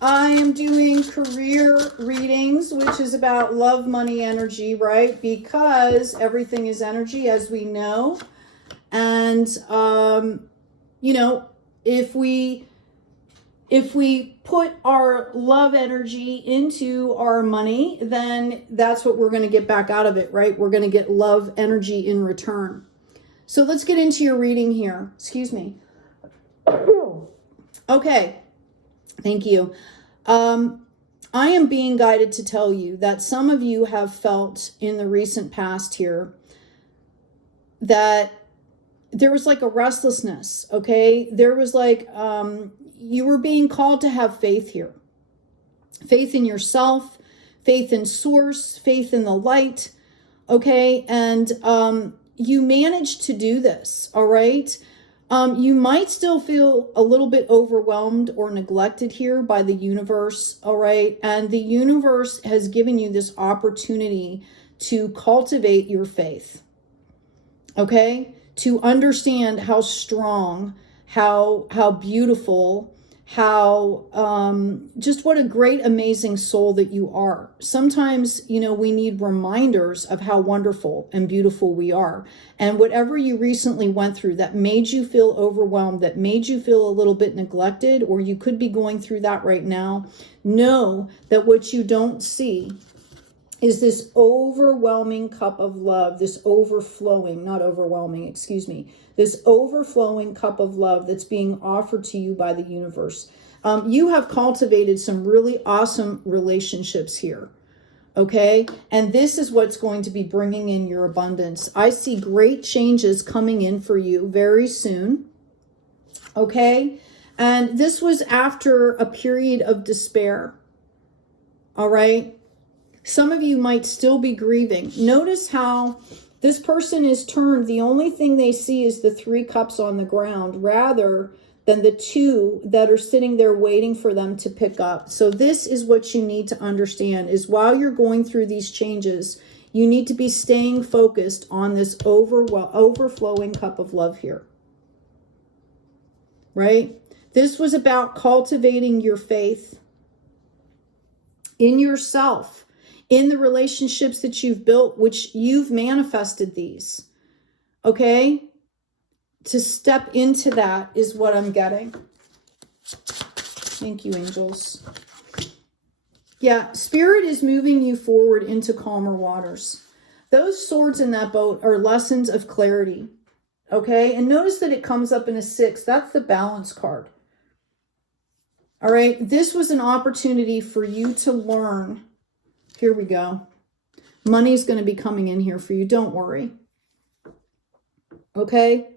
I am doing career readings, which is about love, money, energy, right? Because everything is energy, as we know. And, you know, if we put our love energy into our money, then that's what we're going to get back out of it, right? We're going to get love energy in return. So let's get into your reading here. Excuse me. Okay. Thank you. I am being guided to tell you that some of you have felt in the recent past here that there was like a restlessness, okay? There was like, you were being called to have faith here. Faith in yourself, faith in source, faith in the light, okay? And you managed to do this, all right? You might still feel a little bit overwhelmed or neglected here by the universe, all right? And the universe has given you this opportunity to cultivate your faith, okay? To understand how strong, how beautiful, how just what a great, amazing soul that you are. Sometimes, you know, we need reminders of how wonderful and beautiful we are. And whatever you recently went through that made you feel overwhelmed, that made you feel a little bit neglected, or you could be going through that right now, know that what you don't see is this overwhelming cup of love, this overflowing, not overwhelming, excuse me, this overflowing cup of love that's being offered to you by the universe. You have cultivated some really awesome relationships here, okay? And this is what's going to be bringing in your abundance. I see great changes coming in for you very soon, okay? And this was after a period of despair, all right? Some of you might still be grieving. Notice how this person is turned. The only thing they see is the 3 cups on the ground rather than the 2 that are sitting there waiting for them to pick up. So this is what you need to understand is while you're going through these changes, you need to be staying focused on this overflowing cup of love here. Right? This was about cultivating your faith in yourself, in the relationships that you've built, which you've manifested these, okay? To step into that is what I'm getting. Thank you, angels. Yeah, Spirit is moving you forward into calmer waters. Those swords in that boat are lessons of clarity, okay? And notice that it comes up in a 6. That's the balance card. All right, this was an opportunity for you to learn. Here we go. Money's going to be coming in here for you. Don't worry. Okay?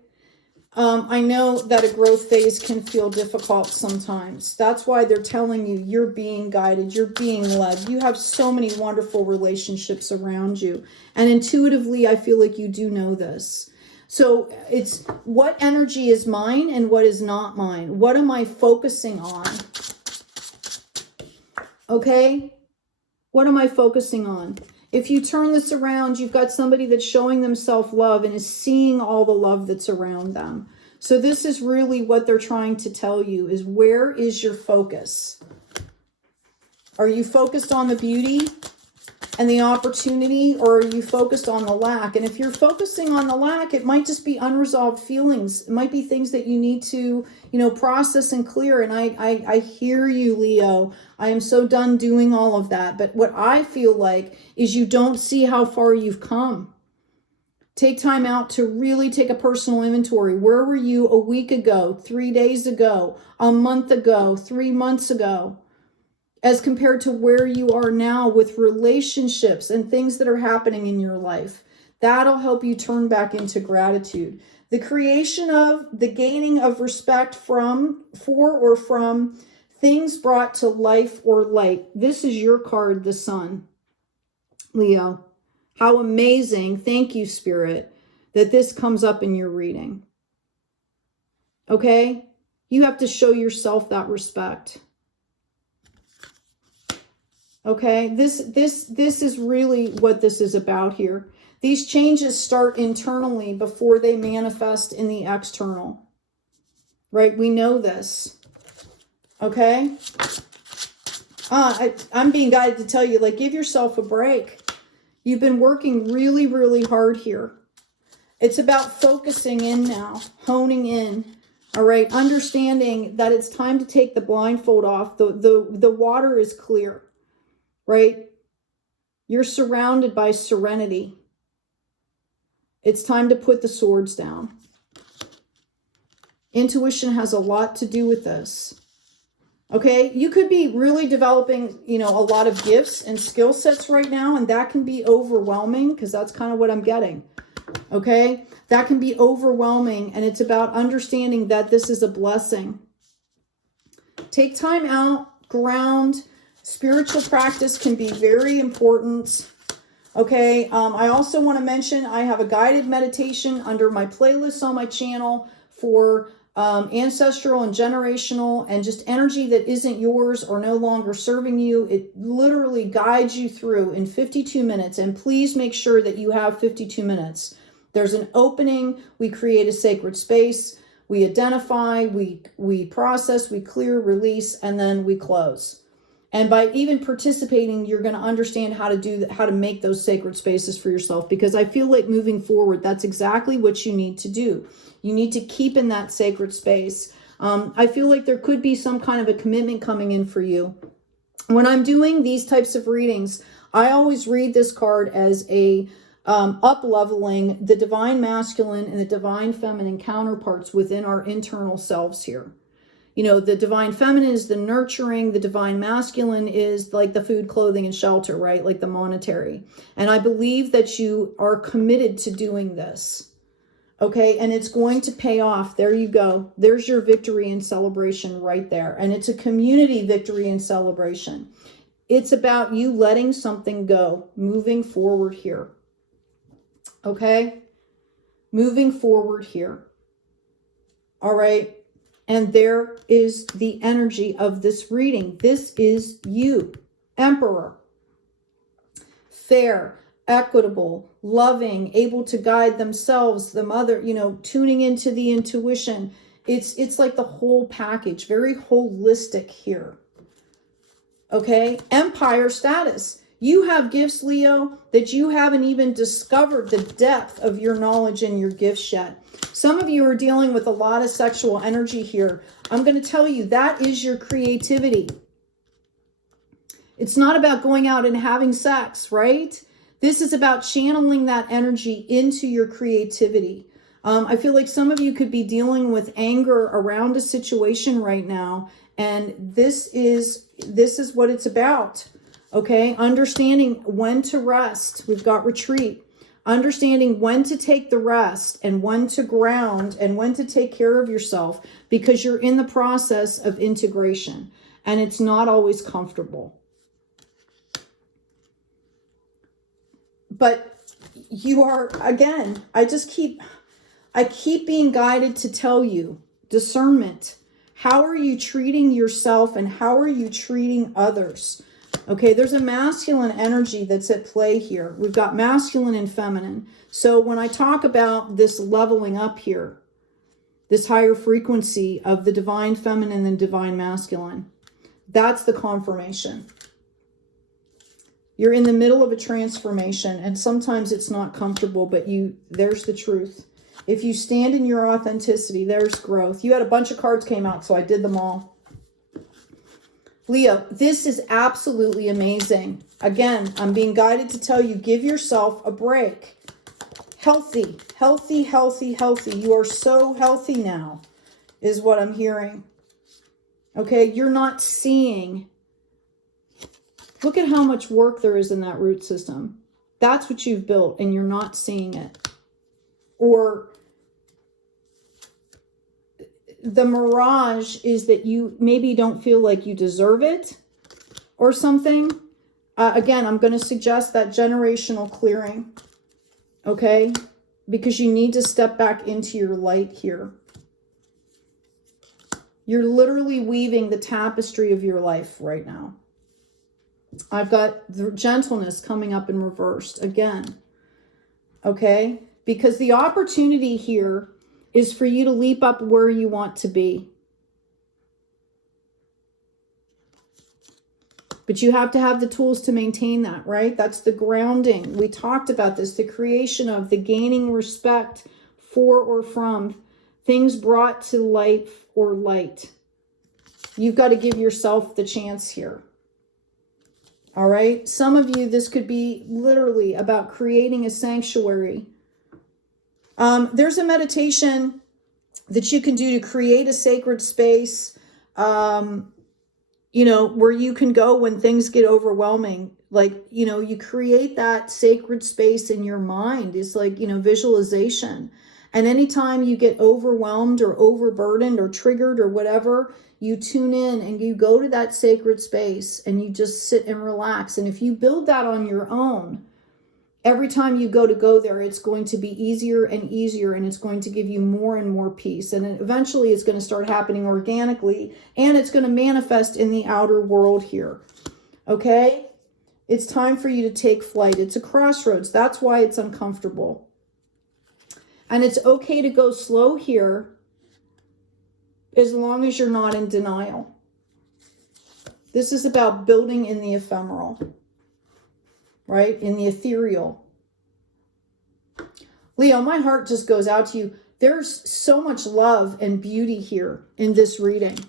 I know that a growth phase can feel difficult sometimes. That's why they're telling you you're being guided. You're being led. You have so many wonderful relationships around you. And intuitively, I feel like you do know this. So it's what energy is mine and what is not mine. What am I focusing on? Okay? What am I focusing on? If you turn this around, you've got somebody that's showing them self-love and is seeing all the love that's around them. So this is really what they're trying to tell you is where is your focus? Are you focused on the beauty and the opportunity, or are you focused on the lack? And if you're focusing on the lack, it might just be unresolved feelings. It might be things that you need to, you know, process and clear. And I hear you, Leo. I am so done doing all of that. But what I feel like is you don't see how far you've come. Take time out to really take a personal inventory. Where were you a week ago, 3 days ago, a month ago, 3 months ago? As compared to where you are now with relationships and things that are happening in your life. That'll help you turn back into gratitude. The creation of, the gaining of respect from things brought to life or light. This is your card, the Sun. Leo, how amazing, thank you, Spirit, that this comes up in your reading. Okay? You have to show yourself that respect. Okay, this is really what this is about here. These changes start internally before they manifest in the external. Right? We know this. Okay? I'm being guided to tell you, like, give yourself a break. You've been working really, really hard here. It's about focusing in now, honing in, all right? Understanding that it's time to take the blindfold off. The water is clear, right? You're surrounded by serenity. It's time to put the swords down. Intuition has a lot to do with this. Okay, you could be really developing, you know, a lot of gifts and skill sets right now, and that can be overwhelming because that's kind of what I'm getting. Okay, that can be overwhelming, and it's about understanding that this is a blessing. Take time out, ground. Spiritual practice can be very important. Okay, I also want to mention I have a guided meditation under my playlist on my channel for ancestral and generational and just energy that isn't yours or no longer serving you. It literally guides you through in 52 minutes. And please make sure that you have 52 minutes. There's an opening. We create a sacred space. We identify, we process, we clear, release, and then we close. And by even participating, you're going to understand how to make those sacred spaces for yourself, because I feel like moving forward, that's exactly what you need to do. You need to keep in that sacred space. I feel like there could be some kind of a commitment coming in for you. When I'm doing these types of readings, I always read this card as a up-leveling the divine masculine and the divine feminine counterparts within our internal selves here. You know, the divine feminine is the nurturing, the divine masculine is like the food, clothing, and shelter, right? Like the monetary. And I believe that you are committed to doing this. Okay, and it's going to pay off. There you go. There's your victory and celebration right there. And it's a community victory and celebration. It's about you letting something go, moving forward here. Okay, moving forward here. All right. And there is the energy of this reading. This is you, Emperor. Fair, equitable, loving, able to guide themselves, the mother, you know, tuning into the intuition. It's like the whole package, very holistic here. Okay, Empire status. You have gifts, Leo, that you haven't even discovered the depth of your knowledge and your gifts yet. Some of you are dealing with a lot of sexual energy here. I'm going to tell you that is your creativity. It's not about going out and having sex, right? This is about channeling that energy into your creativity. I feel like some of you could be dealing with anger around a situation right now, and this is what it's about. Okay, understanding when to rest. We've got retreat. Understanding when to take the rest and when to ground and when to take care of yourself, because you're in the process of integration and it's not always comfortable. But you are, again, I keep being guided to tell you, discernment. How are you treating yourself and how are you treating others? Okay, there's a masculine energy that's at play here. We've got masculine and feminine. So when I talk about this leveling up here, this higher frequency of the divine feminine and divine masculine, that's the confirmation. You're in the middle of a transformation, and sometimes it's not comfortable, but there's the truth. If you stand in your authenticity, there's growth. You had a bunch of cards came out, so I did them all. Leo, this is absolutely amazing. Again, I'm being guided to tell you, give yourself a break. Healthy, healthy, healthy, healthy. You are so healthy now, is what I'm hearing. Okay, you're not seeing. Look at how much work there is in that root system. That's what you've built, and you're not seeing it. Or the mirage is that you maybe don't feel like you deserve it or something. Again, I'm going to suggest that generational clearing, okay? Because you need to step back into your light here. You're literally weaving the tapestry of your life right now. I've got the gentleness coming up in reversed again, okay? Because the opportunity here is for you to leap up where you want to be. But you have to have the tools to maintain that, right? That's the grounding. We talked about this, the creation of, the gaining respect for or from things brought to life or light. You've got to give yourself the chance here. All right. Some of you, this could be literally about creating a sanctuary. There's a meditation that you can do to create a sacred space, you know, where you can go when things get overwhelming. Like, you know, you create that sacred space in your mind. It's like, you know, visualization. And anytime you get overwhelmed or overburdened or triggered or whatever, you tune in and you go to that sacred space and you just sit and relax. And if you build that on your own, every time you go there, it's going to be easier and easier, and it's going to give you more and more peace. And eventually it's going to start happening organically, and it's going to manifest in the outer world here. Okay? It's time for you to take flight. It's a crossroads. That's why it's uncomfortable. And it's okay to go slow here, as long as you're not in denial. This is about building in the ephemeral, right? In the ethereal. Leo, my heart just goes out to you. There's so much love and beauty here in this reading.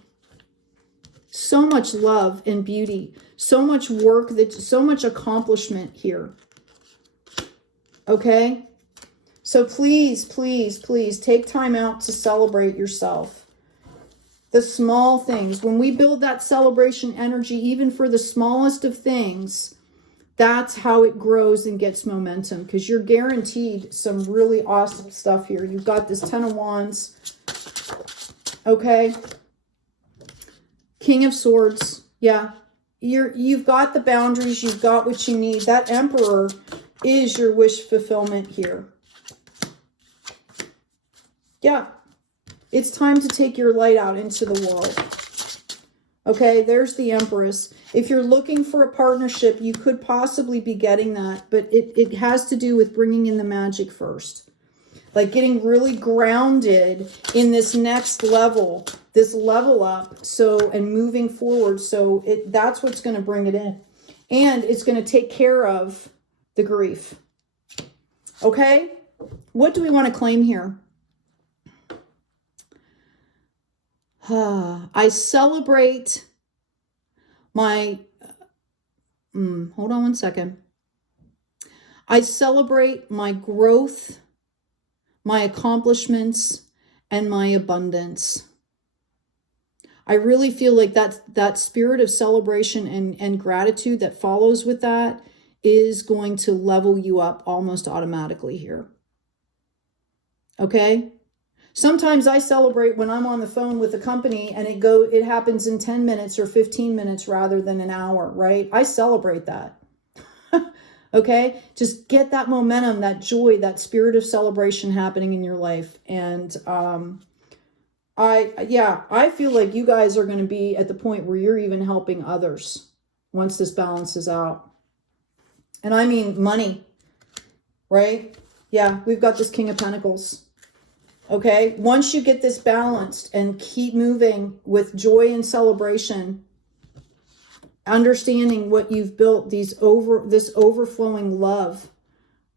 So much love and beauty. So much work, so much accomplishment here. Okay? So please, please, please take time out to celebrate yourself. The small things. When we build that celebration energy, even for the smallest of things, that's how it grows and gets momentum, because you're guaranteed some really awesome stuff here. You've got this 10 of Wands. Okay. King of Swords. Yeah. You've got the boundaries. You've got what you need. That Emperor is your wish fulfillment here. Yeah. It's time to take your light out into the world. Okay, there's the Empress. If you're looking for a partnership, you could possibly be getting that, but it has to do with bringing in the magic first. Like getting really grounded in this next level, this level up, and moving forward. So that's what's going to bring it in. And it's going to take care of the grief. Okay? What do we want to claim here? I celebrate my, hold on one second. I celebrate my growth, my accomplishments, and my abundance. I really feel like that spirit of celebration and gratitude that follows with that is going to level you up almost automatically here. Okay? Sometimes I celebrate when I'm on the phone with a company and it happens in 10 minutes or 15 minutes rather than an hour, right? I celebrate that. Okay? Just get that momentum, that joy, that spirit of celebration happening in your life. And I feel like you guys are going to be at the point where you're even helping others once this balances out. And I mean money, right? Yeah, we've got this King of Pentacles. Okay, once you get this balanced and keep moving with joy and celebration, understanding what you've built, this overflowing love,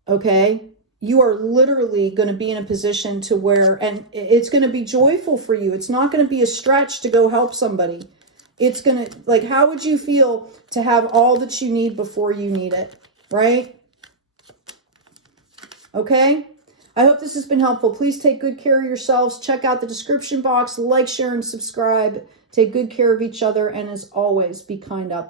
okay, you are literally going to be in a position to where, and it's going to be joyful for you. It's not going to be a stretch to go help somebody. It's going to, like, how would you feel to have all that you need before you need it, right? Okay. I hope this has been helpful. Please take good care of yourselves. Check out the description box. Like, share, and subscribe. Take good care of each other. And as always, be kind out there.